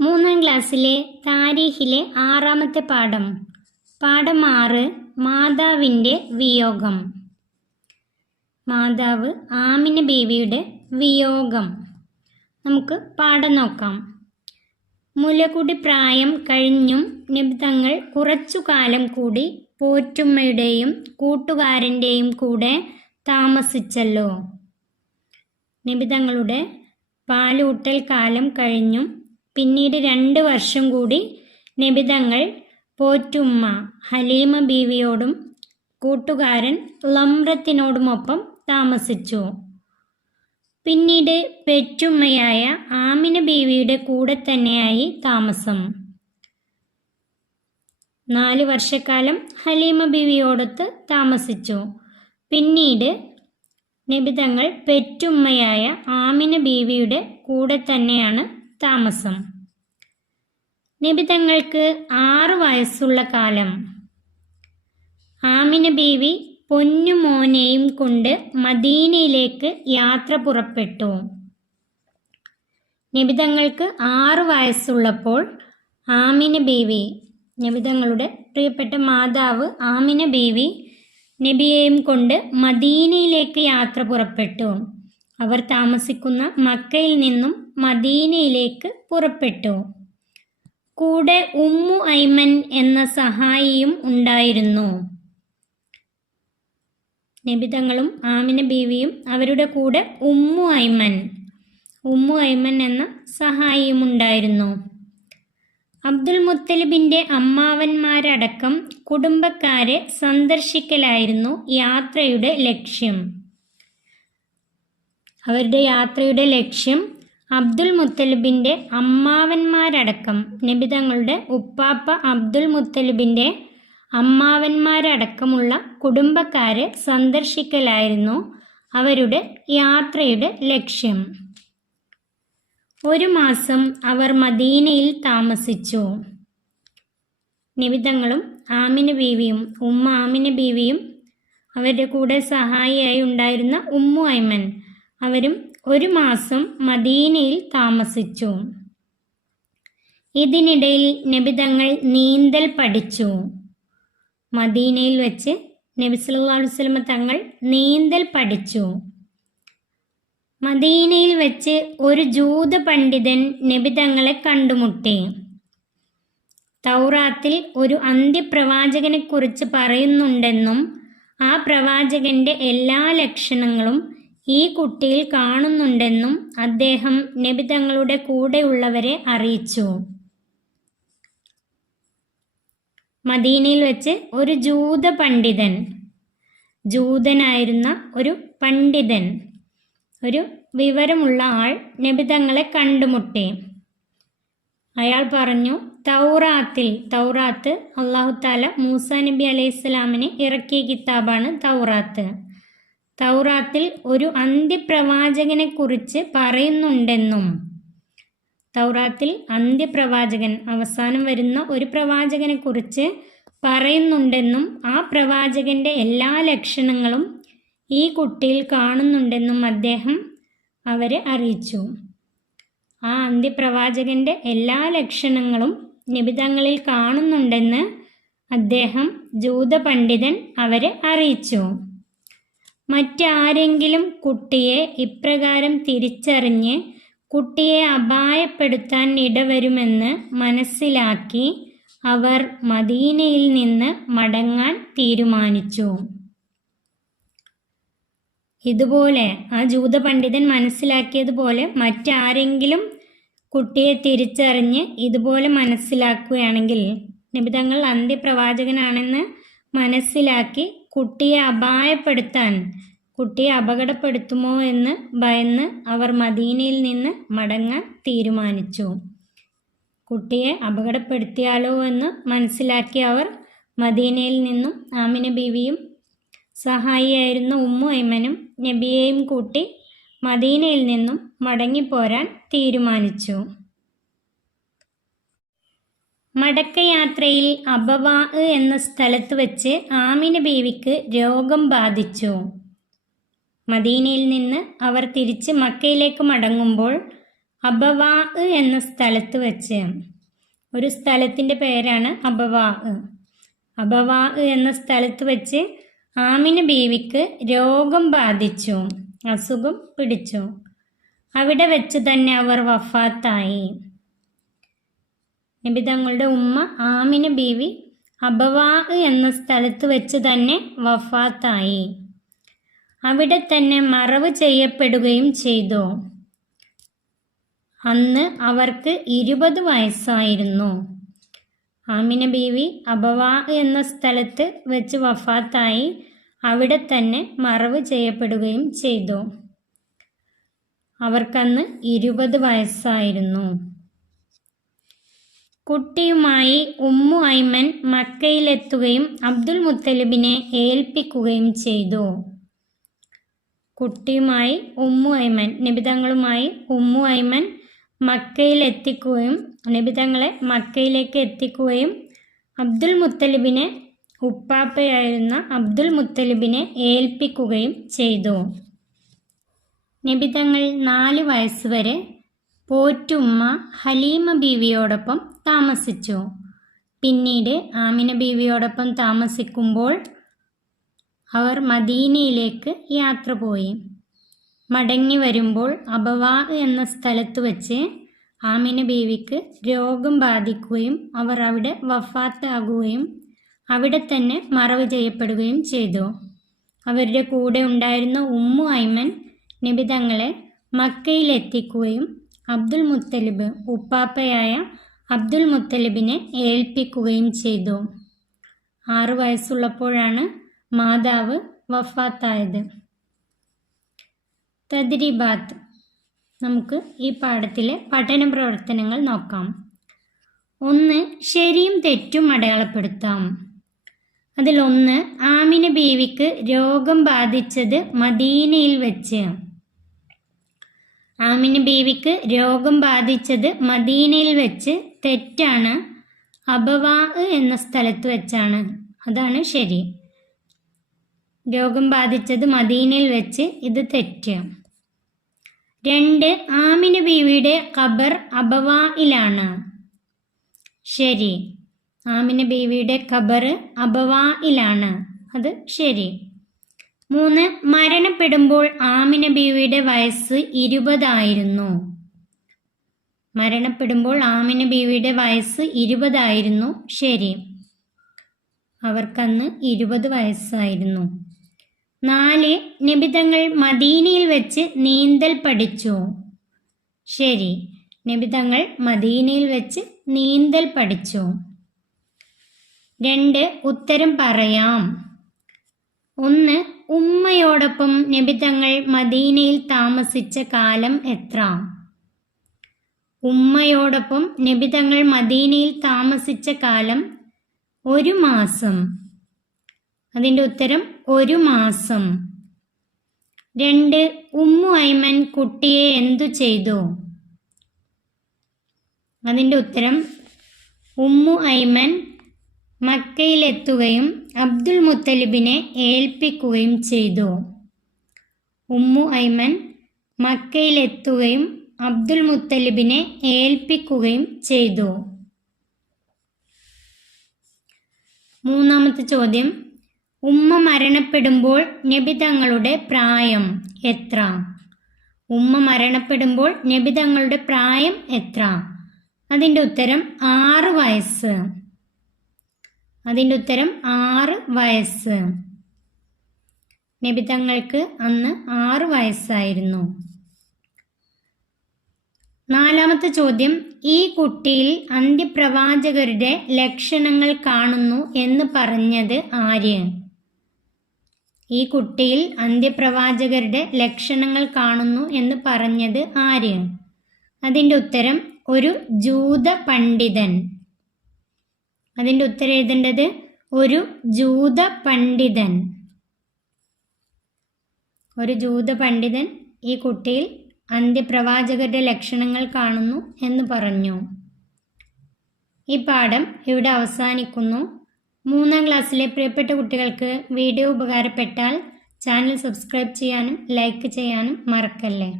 മൂന്നാം ക്ലാസ്സിലെ താരീഖിലെ ആറാമത്തെ പാഠം. പാഠം ആറ് മാതാവിന്റെ വിയോഗം. മാതാവ് ആമിന ബേബിയുടെ വിയോഗം. നമുക്ക് പാഠം നോക്കാം. മുലകുടി പ്രായം കഴിഞ്ഞും നിബിതങ്ങൾ കുറച്ചു കാലം കൂടി പോറ്റുമ്മയുടെയും കൂട്ടുകാരന്റെയും കൂടെ താമസിച്ചല്ലോ. നിബിതങ്ങളുടെ പാലൂട്ടൽ കാലം കഴിഞ്ഞും പിന്നീട് രണ്ട് വർഷം കൂടി നബിതങ്ങൾ പോറ്റുമ്മ ഹലീമ ബീവിയോടും കൂട്ടുകാരൻ ലംറത്തിനോടുമൊപ്പം താമസിച്ചു. പിന്നീട് പെറ്റുമ്മയായ ആമിന ബീവിയുടെ കൂടെ തന്നെയായി താമസം. നാല് വർഷക്കാലം ഹലീമ ബീവിയോടൊത്ത് താമസിച്ചു. പിന്നീട് നബിതങ്ങൾ പെറ്റുമ്മയായ ആമിന ബീവിയുടെ കൂടെ തന്നെയാണ് താമസം. നിബിതങ്ങൾക്ക് ആറു വയസ്സുള്ള കാലം. ആമിന ബീവി പൊന്നു പൊന്നുമോനെയും കൊണ്ട് മദീനയിലേക്ക് യാത്ര പുറപ്പെട്ടു. നിബിതങ്ങൾക്ക് ആറു വയസ്സുള്ളപ്പോൾ ആമിന ബീവി നബിതങ്ങളുടെ പ്രിയപ്പെട്ട മാതാവ് ആമിന ബീവി നബിയെയും കൊണ്ട് മദീനയിലേക്ക് യാത്ര പുറപ്പെട്ടു. അവർ താമസിക്കുന്ന മക്കയിൽ നിന്നും മദീനയിലേക്ക് പുറപ്പെട്ടു. കൂടെ ഉമ്മു ഐമൻ എന്ന സഹായിയും ഉണ്ടായിരുന്നു. നബിതങ്ങളും ആമിന ബീവിയും അവരുടെ കൂടെ ഉമ്മു ഐമൻ ഉമ്മു ഐമൻ എന്ന സഹായിയും ഉണ്ടായിരുന്നു. അബ്ദുൽ മുത്തലിബിന്റെ അമ്മാവന്മാരടക്കം കുടുംബക്കാരെ സന്ദർശിക്കലായിരുന്നു യാത്രയുടെ ലക്ഷ്യം. അവരുടെ യാത്രയുടെ ലക്ഷ്യം അബ്ദുൽ മുത്തലിബിന്റെ അമ്മാവന്മാരടക്കം. നബിതങ്ങളുടെ ഉപ്പാപ്പ അബ്ദുൽ മുത്തലിബിന്റെ അമ്മാവന്മാരടക്കമുള്ള കുടുംബക്കാരെ സന്ദർശിക്കലായിരുന്നു അവരുടെ യാത്രയുടെ ലക്ഷ്യം. ഒരു മാസം അവർ മദീനയിൽ താമസിച്ചു. നിബിതങ്ങളും ആമിന ബീവിയും ഉമ്മ ആമിന ബീവിയും അവരുടെ കൂടെ സഹായിയായി ഉണ്ടായിരുന്ന ഉമ്മു ഐമൻ. അവരും ഒരു മാസം മദീനയിൽ താമസിച്ചു. ഇതിനിടയിൽ നബിതങ്ങൾ നീന്തൽ പഠിച്ചു. മദീനയിൽ വെച്ച് നബി സല്ലല്ലാഹു അലൈഹി തങ്ങൾ നീന്തൽ പഠിച്ചു. മദീനയിൽ വെച്ച് ഒരു ജൂത പണ്ഡിതൻ നബി തങ്ങളെ കണ്ടുമുട്ടി. തൗറാത്തിൽ ഒരു അന്ത്യപ്രവാചകനെക്കുറിച്ച് പറയുന്നുണ്ടെന്നും ആ പ്രവാചകന്റെ എല്ലാ ലക്ഷണങ്ങളും ഈ കുട്ടിയിൽ കാണുന്നുണ്ടെന്നും അദ്ദേഹം നബി തങ്ങളുടെ കൂടെയുള്ളവരെ അറിയിച്ചു. മദീനയിൽ വെച്ച് ഒരു ജൂത പണ്ഡിതൻ ജൂതനായിരുന്ന ഒരു പണ്ഡിതൻ ഒരു വിവരമുള്ള ആൾ നബിതങ്ങളെ കണ്ടുമുട്ടി. അയാൾ പറഞ്ഞു തൗറാത്തിൽ തൗറാത്ത് അള്ളാഹു താല മൂസ നബി അലൈഹി ഇറക്കിയ കിതാബാണ് തൗറാത്ത്. തൗറാത്തിൽ ഒരു അന്ത്യപ്രവാചകനെ കുറിച്ച് പറയുന്നുണ്ടെന്നും. തൗറാത്തിൽ അന്ത്യപ്രവാചകൻ അവസാനം വരുന്ന ഒരു പ്രവാചകനെ കുറിച്ച് പറയുന്നുണ്ടെന്നും ആ പ്രവാചകന്റെ എല്ലാ ലക്ഷണങ്ങളും ഈ കുട്ടിയിൽ കാണുന്നുണ്ടെന്നും അദ്ദേഹം അവരെ അറിയിച്ചു. ആ അന്ത്യപ്രവാചകന്റെ എല്ലാ ലക്ഷണങ്ങളും നിബിതങ്ങളിൽ കാണുന്നുണ്ടെന്ന് അദ്ദേഹം ജൂത പണ്ഡിതൻ അവരെ അറിയിച്ചു. മറ്റാരെങ്കിലും കുട്ടിയെ ഇപ്രകാരം തിരിച്ചറിഞ്ഞ് കുട്ടിയെ അപായപ്പെടുത്താൻ ഇടവരുമെന്ന് മനസ്സിലാക്കി അവർ മദീനയിൽ നിന്ന് മടങ്ങാൻ തീരുമാനിച്ചു. ഇതുപോലെ ആ ജൂത പണ്ഡിതൻ മനസ്സിലാക്കിയതുപോലെ മറ്റാരെങ്കിലും കുട്ടിയെ തിരിച്ചറിഞ്ഞ് ഇതുപോലെ മനസ്സിലാക്കുകയാണെങ്കിൽ നിബിതങ്ങൾ അന്ത്യപ്രവാചകനാണെന്ന് മനസ്സിലാക്കി കുട്ടിയെ അപായപ്പെടുത്താൻ കുട്ടിയെ അപകടപ്പെടുത്തുമോ എന്ന് ഭയന്ന് അവർ മദീനയിൽ നിന്ന് മടങ്ങാൻ തീരുമാനിച്ചു. കുട്ടിയെ അപകടപ്പെടുത്തിയാലോ എന്ന് മനസ്സിലാക്കി അവർ മദീനയിൽ നിന്നും ആമിന ബീവിയും സഹായിയായിരുന്ന ഉമ്മു ഐമനും നബിയെയും കൂട്ടി മദീനയിൽ നിന്നും മടങ്ങിപ്പോരാൻ തീരുമാനിച്ചു. മടക്കയാത്രയിൽ അബവാ എന്ന സ്ഥലത്ത് വച്ച് ആമിന ബീവിക്ക് രോഗം ബാധിച്ചു. മദീനയിൽ നിന്ന് അവർ തിരിച്ച് മക്കയിലേക്ക് മടങ്ങുമ്പോൾ അബവാ എന്ന സ്ഥലത്ത് വച്ച്. ഒരു സ്ഥലത്തിന്റെ പേരാണ് അബവാ. അബവാ എന്ന സ്ഥലത്ത് വച്ച് ആമിന ബീവിക്ക് രോഗം ബാധിച്ചു അസുഖം പിടിച്ചു. അവിടെ വെച്ച് തന്നെ അവർ വഫാത്തായി. നബി തങ്ങളുടെ ഉമ്മ ആമിന ബീവി അബവാ എന്ന സ്ഥലത്ത് വെച്ച് തന്നെ വഫാത്തായി. അവിടെ തന്നെ മറവ് ചെയ്യപ്പെടുകയും ചെയ്തു. അന്ന് അവർക്ക് ഇരുപത് വയസ്സായിരുന്നു. ആമിന ബീവി അബവാ എന്ന സ്ഥലത്ത് വെച്ച് വഫാത്തായി. അവിടെ തന്നെ മറവ് ചെയ്യപ്പെടുകയും ചെയ്തു. അവർക്കന്ന് ഇരുപത് വയസ്സായിരുന്നു. കുട്ടിയുമായി ഉമ്മു ഐമൻ മക്കയിലെത്തുകയും അബ്ദുൽ മുത്തലിബിനെ ഏൽപ്പിക്കുകയും ചെയ്തു. കുട്ടിയുമായി ഉമ്മു ഐമൻ നിബിതങ്ങളുമായി ഉമ്മു ഐമൻ മക്കയിലെത്തിക്കുകയും നിബിതങ്ങളെ മക്കയിലേക്ക് എത്തിക്കുകയും അബ്ദുൽ മുത്തലിബിനെ ഉപ്പാപ്പയായിരുന്ന അബ്ദുൽ മുത്തലിബിനെ ഏൽപ്പിക്കുകയും ചെയ്തു. നിബിതങ്ങൾ നാല് വയസ്സുവരെ പോറ്റുമ്മ ഹലീമ ബീവിയോടൊപ്പം താമസിച്ചു. പിന്നീട് ആമിന ബീവിയോടൊപ്പം താമസിക്കുമ്പോൾ അവർ മദീനയിലേക്ക് യാത്ര പോയി. മടങ്ങി വരുമ്പോൾ അബവാ എന്ന സ്ഥലത്ത് വച്ച് ആമിന ബീവിക്ക് രോഗം ബാധിക്കുകയും അവർ അവിടെ വഫാത്താകുകയും അവിടെ തന്നെ മറവ് ചെയ്യപ്പെടുകയും ചെയ്തു. അവരുടെ കൂടെ ഉണ്ടായിരുന്ന ഉമ്മു ഐമൻ നിബിതങ്ങളെ മക്കയിലെത്തിക്കുകയും അബ്ദുൽ മുത്തലിബ് ഉപ്പാപ്പയായ അബ്ദുൽ മുത്തലിബിനെ ഏൽപ്പിക്കുകയും ചെയ്തു. ആറു വയസ്സുള്ളപ്പോഴാണ് മാതാവ് വഫാത്തായത്. തദ്രിബാത്ത്. നമുക്ക് ഈ പാഠത്തിലെ പഠന പ്രവർത്തനങ്ങൾ നോക്കാം. ഒന്ന് ശരിയും തെറ്റും അടയാളപ്പെടുത്താം. അതിലൊന്ന് ആമിന ബീവിക്ക് രോഗം ബാധിച്ചത് മദീനയിൽ വെച്ച്. ആമിന ബീവിക്ക് രോഗം ബാധിച്ചത് മദീനയിൽ വെച്ച് തെറ്റാണ്. അബവാ എന്ന സ്ഥലത്ത് വെച്ചാണ്. അതാണ് ശരി. രോഗം ബാധിച്ചത് മദീനയിൽ വെച്ച് ഇത് തെറ്റ്. രണ്ട് ആമിന ബീവിയുടെ ഖബർ അബവായിലാണ്. ശരി. ആമിന ബീവിയുടെ ഖബർ അബവായിലാണ്. അത് ശരി. മൂന്ന് മരണപ്പെടുമ്പോൾ ആമിന ബീവിയുടെ വയസ്സ് ഇരുപതായിരുന്നു. മരണപ്പെടുമ്പോൾ ആമിന ബീവിയുടെ വയസ്സ് ഇരുപതായിരുന്നു. ശരി. അവർക്കന്ന് ഇരുപത് വയസ്സായിരുന്നു. നാല് നിബിതങ്ങൾ മദീനയിൽ വെച്ച് നീന്തൽ പഠിച്ചു. ശരി. നിബിതങ്ങൾ മദീനയിൽ വെച്ച് നീന്തൽ പഠിച്ചു. രണ്ട് ഉത്തരം പറയാം. ഒന്ന് ഉമ്മയോടൊപ്പം നബിതങ്ങൾ മദീനയിൽ താമസിച്ച കാലം എത്ര? ഉമ്മയോടൊപ്പം നബിതങ്ങൾ മദീനയിൽ താമസിച്ച കാലം ഒരു മാസം. അതിന്റെ ഉത്തരം ഒരു മാസം. രണ്ട് ഉമ്മു ഐമൻ കുട്ടിയെ എന്തു ചെയ്തു? അതിന്റെ ഉത്തരം ഉമ്മു ഐമൻ മക്കയിലെത്തുകയും അബ്ദുൽ മുത്തലിബിനെ ഏൽപ്പിക്കുകയും ചെയ്തു. ഉമ്മു ഐമൻ മക്കയിലെത്തുകയും അബ്ദുൽ മുത്തലിബിനെ ഏൽപ്പിക്കുകയും ചെയ്തു. മൂന്നാമത്തെ ചോദ്യം ഉമ്മ മരണപ്പെടുമ്പോൾ നബിതങ്ങളുടെ പ്രായം എത്ര? ഉമ്മ മരണപ്പെടുമ്പോൾ നബിതങ്ങളുടെ പ്രായം എത്ര? അതിന്റെ ഉത്തരം ആറ് വയസ്സ്. അതിന്റെ ഉത്തരം ആറ് വയസ്സ്. നബിതങ്ങൾക്ക് അന്ന് ആറ് വയസ്സായിരുന്നു. നാലാമത്തെ ചോദ്യം ഈ കുട്ടിയിൽ അന്ത്യപ്രവാചകരുടെ ലക്ഷണങ്ങൾ കാണുന്നു എന്ന് പറഞ്ഞത് ആര്? ഈ കുട്ടിയിൽ അന്ത്യപ്രവാചകരുടെ ലക്ഷണങ്ങൾ കാണുന്നു എന്ന് പറഞ്ഞത് ആര്? അതിന്റെ ഉത്തരം ഒരു ജൂത പണ്ഡിതൻ. അതിന്റെ ഉത്തരം എഴുതേണ്ടത് ഒരു ജൂത പണ്ഡിതൻ. ഒരു ജൂത പണ്ഡിതൻ ഈ കുട്ടിയിൽ അന്ത്യപ്രവാചകരുടെ ലക്ഷണങ്ങൾ കാണുന്നു എന്ന് പറഞ്ഞു. ഈ പാഠം ഇവിടെ അവസാനിക്കുന്നു. മൂന്നാം ക്ലാസ്സിലെ പ്രിയപ്പെട്ട കുട്ടികൾക്ക് വീഡിയോ ഉപകാരപ്പെട്ടാൽ ചാനൽ സബ്സ്ക്രൈബ് ചെയ്യാനും ലൈക്ക് ചെയ്യാനും മറക്കല്ലേ?